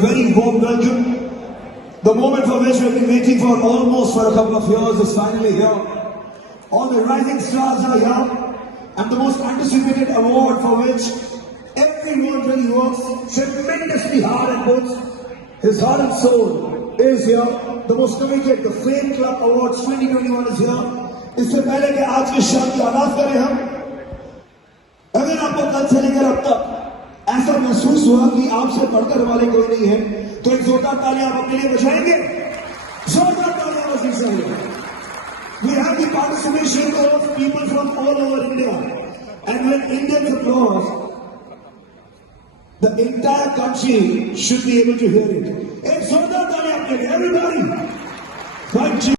very warm welcome. The moment for which we've been waiting for almost for a couple of years is finally here. All the rising stars are here, and the most anticipated award for which everyone really works tremendously hard and puts his heart and soul is here. The most committed, the Fame Club Awards 2021 is here. इससे पहले कि आज के शाम की आगाज करें हम, अगर आपको कल से लेकर अब तक ऐसा महसूस हुआ कि आपसे बढ़कर वाले कोई नहीं है, तो एक जोरदार तालियां आप अपने लिए बजाएंगे? जोरदार तालियां बजानी चाहिए. We have the participation of people from all over India, and when Indians applaud, the entire country should be able to hear it. एक जोरदार तालियां आपके लिए, everybody. Thank you.